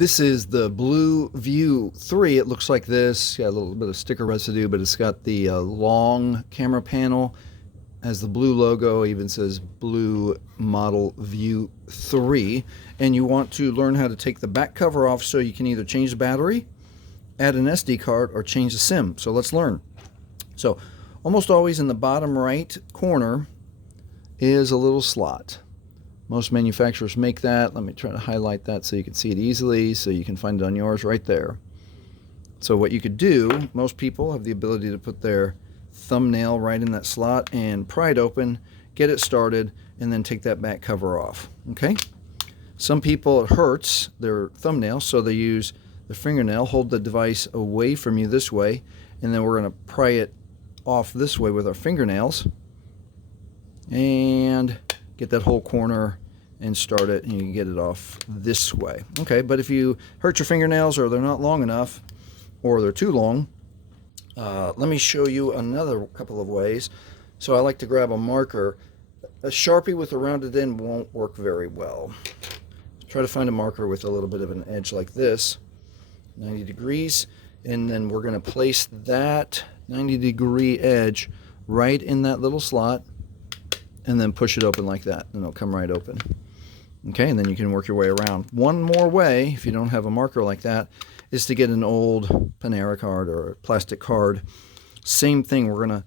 This is the Blu View 3. It looks like this. Got a little bit of sticker residue, but it's got the long camera panel. Has the blue logo, even says Blu Model View 3. And you want to learn how to take the back cover off so you can either change the battery, add an SD card, or change the SIM. So let's learn. So almost always in the bottom right corner is a little slot. Most manufacturers make that. Let me try to highlight that so you can see it easily, so you can find it on yours right there. So what you could do, most people have the ability to put their thumbnail right in that slot and pry it open, get it started, and then take that back cover off. Okay? Some people, it hurts their thumbnail, so they use the fingernail, hold the device away from you this way, and then we're going to pry it off this way with our fingernails and get that whole corner and start it, and you can get it off this way. Okay, but if you hurt your fingernails or they're not long enough or they're too long, let me show you another couple of ways. So I like to grab a marker. A Sharpie with a rounded end won't work very well. Try to find a marker with a little bit of an edge like this, 90 degrees, and then we're going to place that 90-degree edge right in that little slot and then push it open like that, and it'll come right open. Okay, and then you can work your way around. One more way, if you don't have a marker like that, is to get an old Panera card or a plastic card. Same thing, we're going to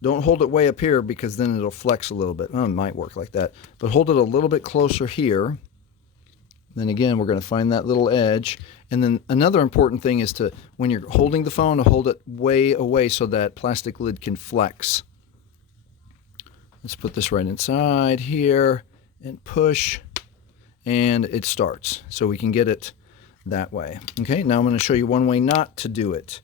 don't hold it way up here because then it'll flex a little bit. Well, it might work like that, but hold it a little bit closer here. Then again, we're going to find that little edge. And then another important thing is to, when you're holding the phone, to hold it way away so that plastic lid can flex. Let's put this right inside here and push, and it starts. So we can get it that way. Okay, now I'm going to show you one way not to do it.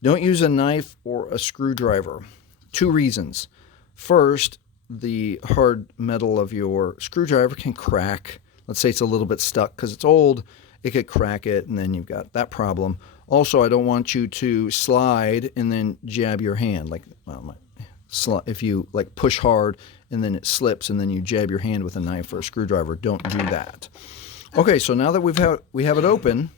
Don't use a knife or a screwdriver. Two reasons. First, the hard metal of your screwdriver can crack. Let's say it's a little bit stuck because it's old. It could crack it, and then you've got that problem. Also, I don't want you to slide and then jab your hand. Like, well, if you like push hard and then it slips and then you jab your hand with a knife or a screwdriver, don't do that. Okay, so now that we have it open,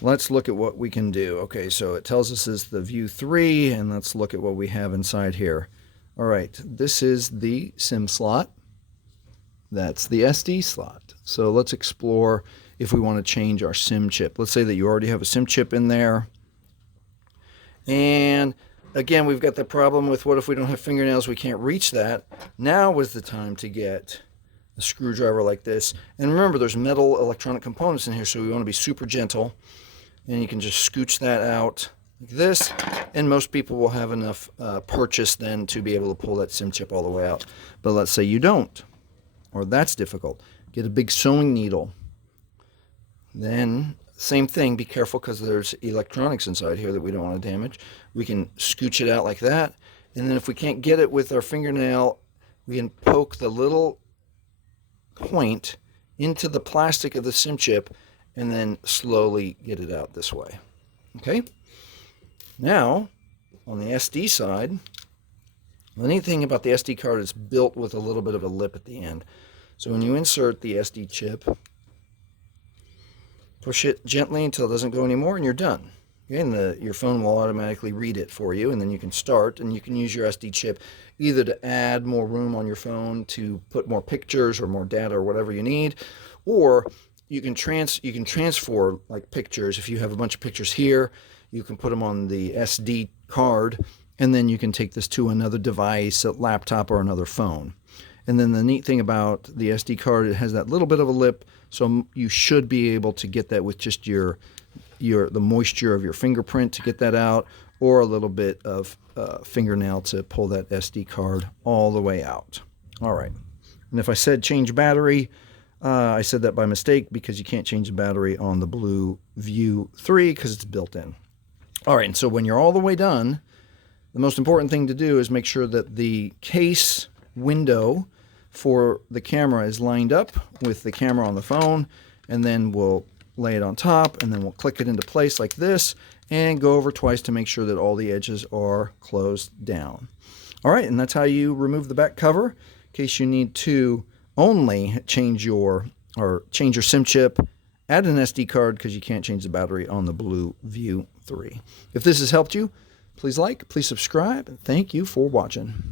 let's look at what we can do. Okay, so it tells us it's the View 3, and let's look at what we have inside here. All right, this is the SIM slot. That's the SD slot. So let's explore if we want to change our SIM chip. Let's say that you already have a SIM chip in there. And again, we've got the problem with what if we don't have fingernails, we can't reach that. Now is the time to get a screwdriver like this. And remember, there's metal electronic components in here, so we want to be super gentle. And you can just scooch that out like this. And most people will have enough purchase then to be able to pull that SIM chip all the way out. But let's say you don't, or that's difficult. Get a big sewing needle. Then, same thing, be careful because there's electronics inside here that we don't want to damage. We can scooch it out like that. And then if we can't get it with our fingernail, we can poke the little point into the plastic of the SIM chip and then slowly get it out this way. Okay? Now, on the SD side, the neat thing about the SD card is built with a little bit of a lip at the end. So when you insert the SD chip, push it gently until it doesn't go anymore, and you're done. Okay, and your phone will automatically read it for you, and then you can start, and you can use your SD chip either to add more room on your phone to put more pictures or more data or whatever you need, or you can transfer like pictures. If you have a bunch of pictures here, you can put them on the SD card, and then you can take this to another device, a laptop or another phone. And then the neat thing about the SD card, it has that little bit of a lip, so you should be able to get that with just the moisture of your fingerprint to get that out, or a little bit of fingernail to pull that SD card all the way out. All right. And if I said change battery, I said that by mistake because you can't change the battery on the Blu View 3 because it's built in. All right, and so when you're all the way done, the most important thing to do is make sure that the case window for the camera is lined up with the camera on the phone, and then we'll lay it on top, and then we'll click it into place like this and go over twice to make sure that all the edges are closed down. All right, and that's how you remove the back cover in case you need to only change your SIM chip, add an SD card because you can't change the battery on the Blu View 3. If this has helped you, please like, please subscribe, and thank you for watching.